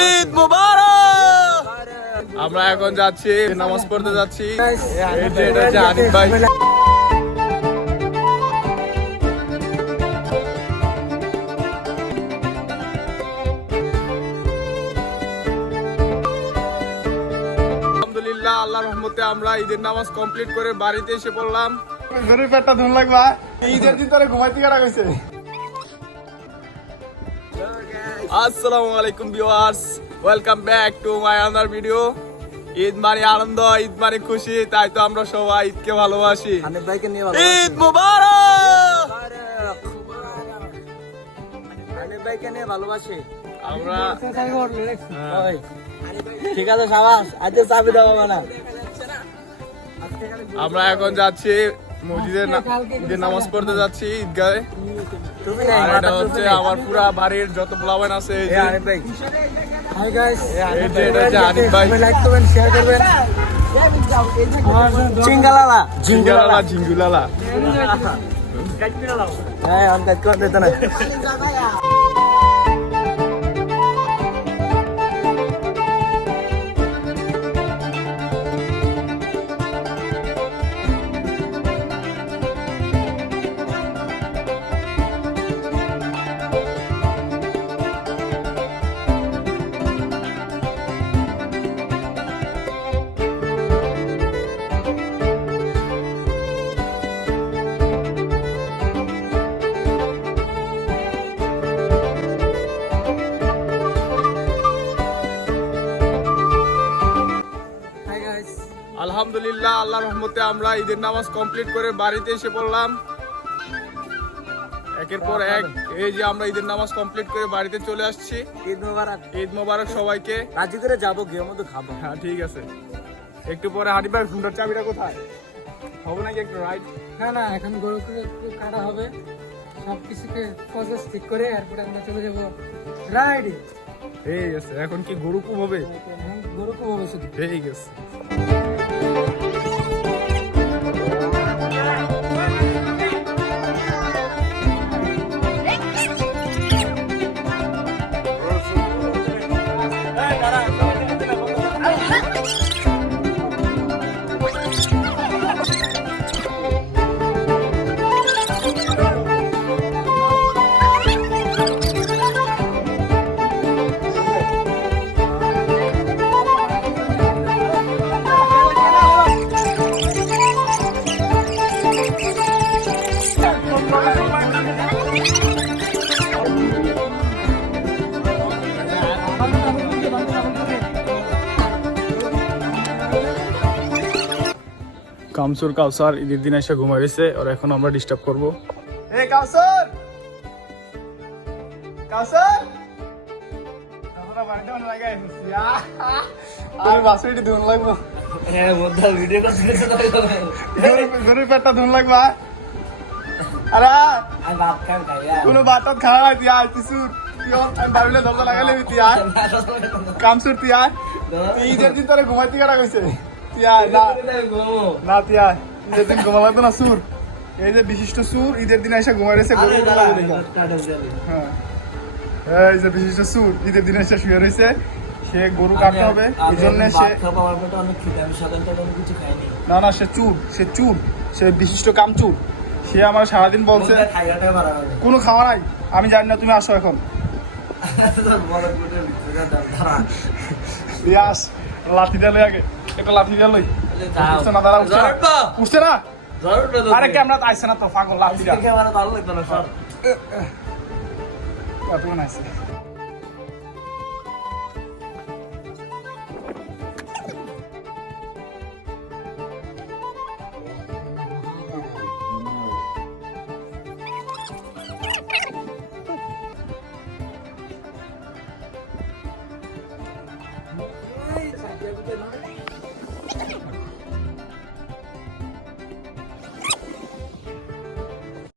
ঈদ মুবারক! আমরা এখন যাচ্ছি নামাজ পড়তে যাচ্ছি। এই যে এটা হচ্ছে আনিক ভাই। আলহামদুলিল্লাহ আল্লাহ রহমতে আমরা ঈদের নামাজ কমপ্লিট করে বাড়িতে এসে পড়লাম। গরুর পেটটা ধুন লাগবা ঈদের দিন তোরে ঘুমাইতে কাটা গেছে। আসসালামু আলাইকুম viewers welcome back to my another video Eid মানে আনন্দ ঈদ মানে খুশি তাই তো আমরা সবাই ঈদকে ভালোবাসি। ঈদ মুবারক! ভাইকে নিয়ে ভালোবাসি। আমরা ঠিক আছে সাবাস আজকে চাবি হবে না। আমরা এখন যাচ্ছি মসজিদে না- ঈদের নামাজ পড়তে যাচ্ছি ঈদগাহে তুমি আর এটা হচ্ছে আমার পুরা বাড়ির যত প্লাবান আছে এই যে হাই গাইস এই যে এটা হচ্ছে আনিক ভাই। লাইক করবেন শেয়ার করবেন। চিঙ্গালালা। ঝিঙ্গুলালা ঝিঙ্গুলালা। হ্যাঁ আমি কাজ করে দিতে না। আলহামদুলিল্লাহ আল্লাহ রহমতে আমরা ঈদের নামাজ কমপ্লিট করে বাড়িতে এসে পড়লাম। একের পর এক এই যে আমরা ঈদের নামাজ কমপ্লিট করে বাড়িতে চলে আসছি। ঈদ মোবারক। ঈদ মোবারক সবাইকে। রাজি করে যাব গিয়ে মধ্যে খাব। হ্যাঁ ঠিক আছে। একটু পরে হাঁটি ভাই সুন্দর চাবিটা কোথায়? হবে নাকি একটু রাইট না না এখন গরুকে একটু কাটা হবে। সব কিছুকে প্রসেস ঠিক করে এরপরে আমরা চলে যাব। রাইডে ঠিক আছে এখন কি গরু কুম হবে? এখন গরুকে হবে শুধু। ঠিক আছে। কামসুর কাউসার ঈদের দিন এসে ঘুমাই রয়েছে আর এখন আমরা ডিস্টার্ব করব। এ কাউসার! কাউসার! আমরা বাড়িতে লাগাই এসেছি আর বাসুইটি ধুন লাগবো। হ্যাঁ মধ্যে ভিডিও করতে গরুর- পেটটা ধুন লাগবা আরে আমি কোনো বাতাত খাওয়া হয় তুই আমার- আমি ভাবিলে দরজা লাগাইলে কামসুর তুই আয় তুই ঈদের দিন তোরে ঘুমাইতে কাটা আয় না না তুই ঈদের দিন ঘুমা লাগতো না সুর? এই যে বিশিষ্ট সুর ঈদের দিন এসে ঘুমাই রয়েছে হ্যাঁ। এই যে বিশিষ্ট সুর ঈদের দিন এসে শুয়ে রয়েছে। সে গরু কাটতে হবে এই জন্য সে না। না সে চুর সে চুর সে বিশিষ্ট কামচুর। সে আমার সারাদিন বলছে কোনো খাওয়া নাই আমি জানি না তুমি আসো এখন। ইয়াস লাঠিটা লই আগে একটা লাঠি লই। উঠছে না দাদা উঠছে না। আরে ক্যামেরা আইসে না তো পাগল লাঠিটা ভালো লাগতো না সব। এত আইছে। Have a good night.